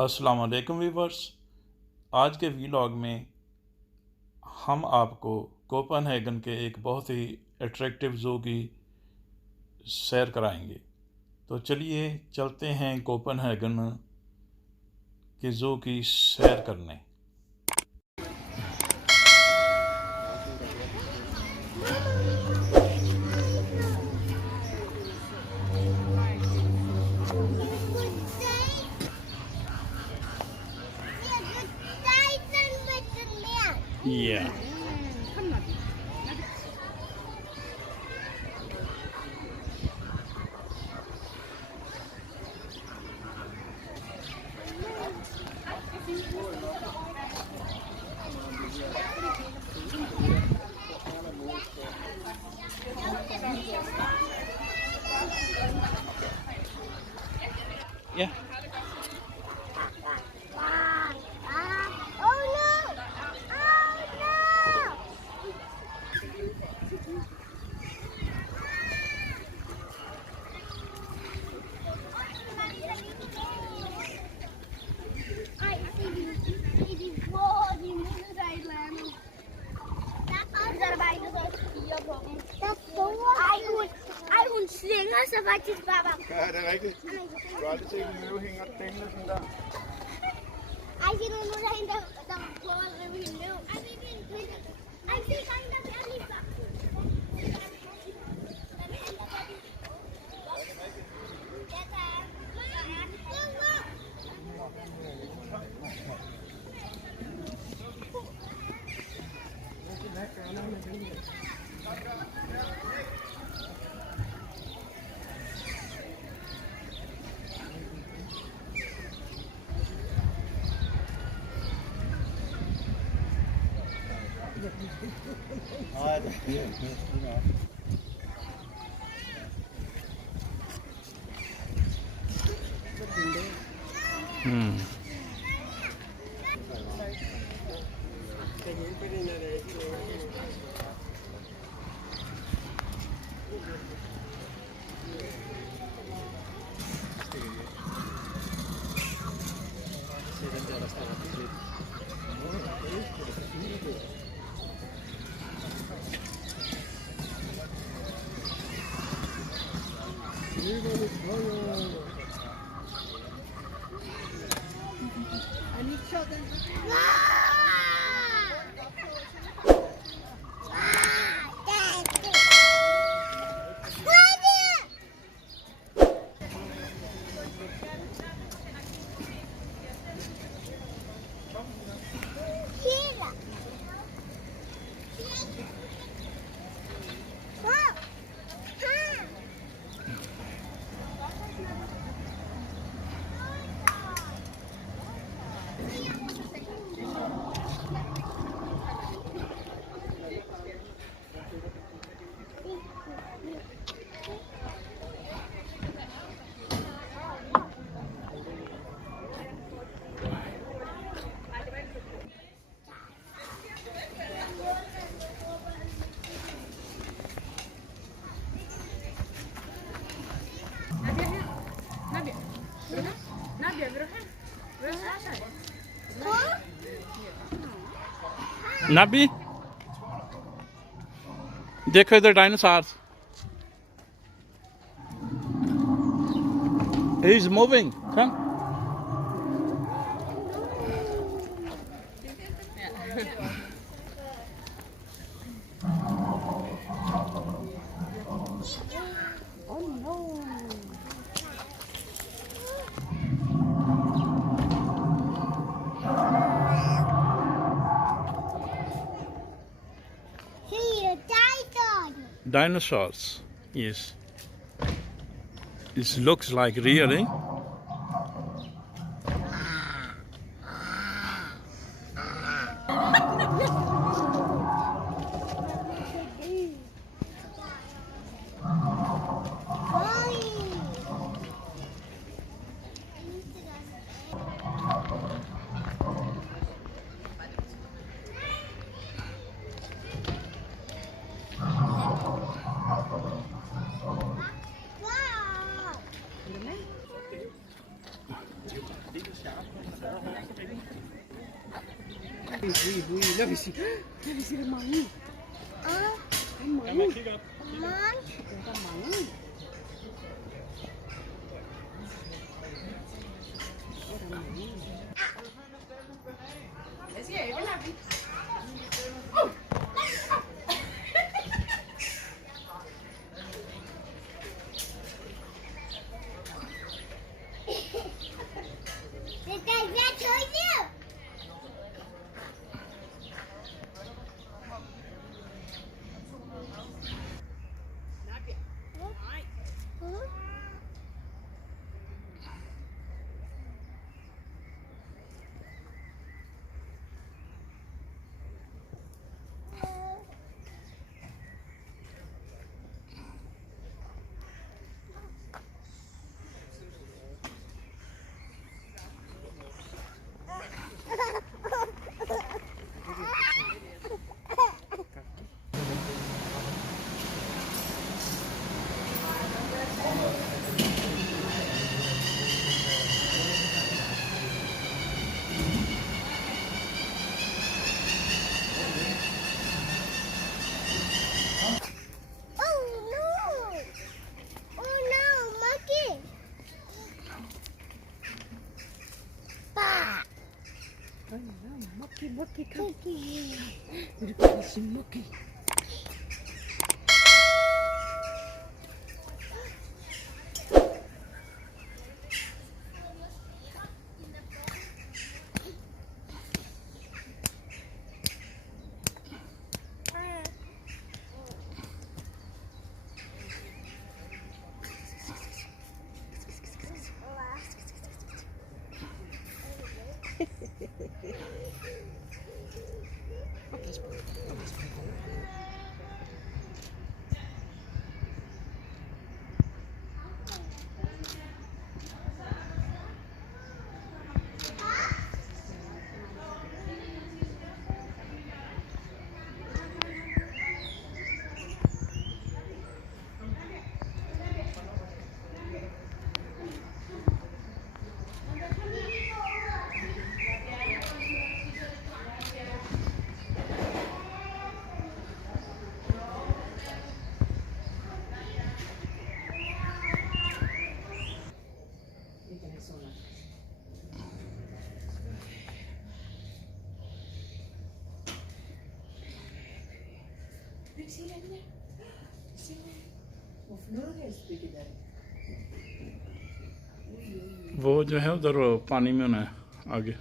अस्सलाम वालेकुम वीवर्स। आज के वीलॉग में हम आपको कोपनहेगन के एक बहुत ही अट्रैक्टिव ज़ू की सैर कराएंगे। तो चलिए चलते हैं कोपनहेगन के ज़ू की सैर करने। Yeah. Yeah. Slinger så faktisk bare. Ja, det er rigtigt. Du har aldrig set en løve hænge og dængle sådan der. Ej, se nu der er en, der prøver at rive hende løv. Ej, se gangen, der bliver lige før. Nabi, देखो इधर dinosaurs. He is moving. Come. Dinosaurs, yes. This looks like really. Let me see. Let me see the money. Come on. Did that tell you? Monkey, come. Look at this monkey. वो जो है उधर पानी में होना है आगे।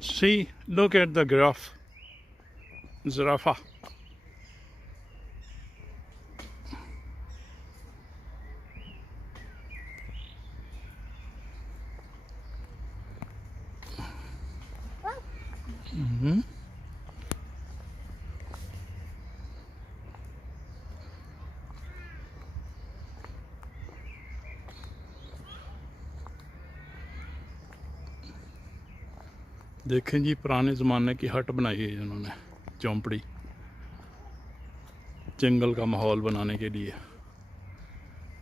See, look at the giraffe. Zarafa. देखें जी, पुराने ज़माने की हट बनाई है इन्होंने, झोंपड़ी, जंगल का माहौल बनाने के लिए।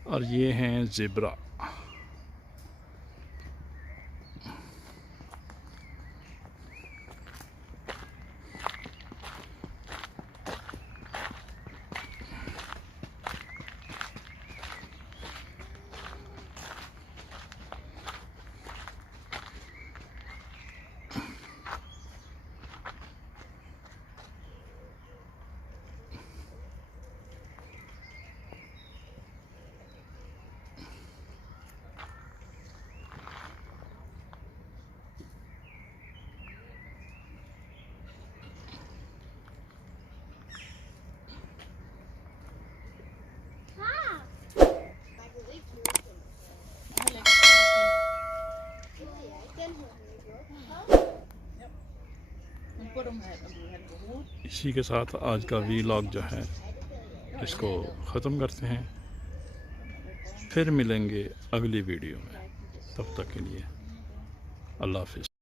और ये हैं ज़ेब्रा। इसी के साथ आज का वीलॉग जो है इसको ख़त्म करते हैं। फिर मिलेंगे अगली वीडियो में, तब तक के लिए अल्लाह हाफ़िज़।